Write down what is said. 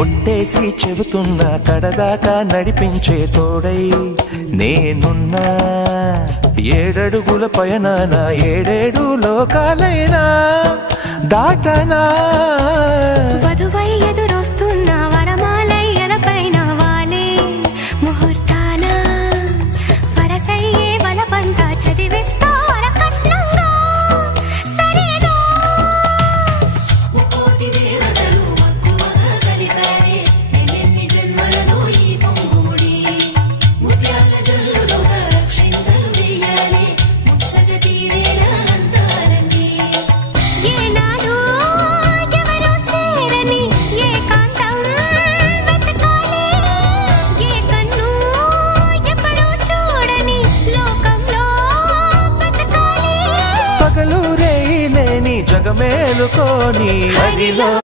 ఒట్టేసి చెబుతున్నా కడదాకా నడిపించే తోడై నేనున్నా. 7 అడుగుల పయనాన 7 లోకాలైనా దాటనా. వధువై ఎదురొస్తున్న వరమాలై ఎదపైన వాలే ముహూర్తాన వరసయ్యే వలపంతా చదివిస్తా వరకట్నంగా సరేనా. కోటి దేవతలు మక్కువగా కలిపారే ఎన్ని జన్మలలో ఈ పొంగుముడి ముత్యాల జల్లులుగా క్షింతలు వేయాలి ముచ్చట తీరేలా అంతారండి. ఏనాడు ఎవరో చేరని ఏకాంతం వెతకాలి. ఏ కన్ను ఎప్పుడూ చూడని లోకంలో బతకాలి. పగలు రేయి లేని జగమేలుకోని హరిలో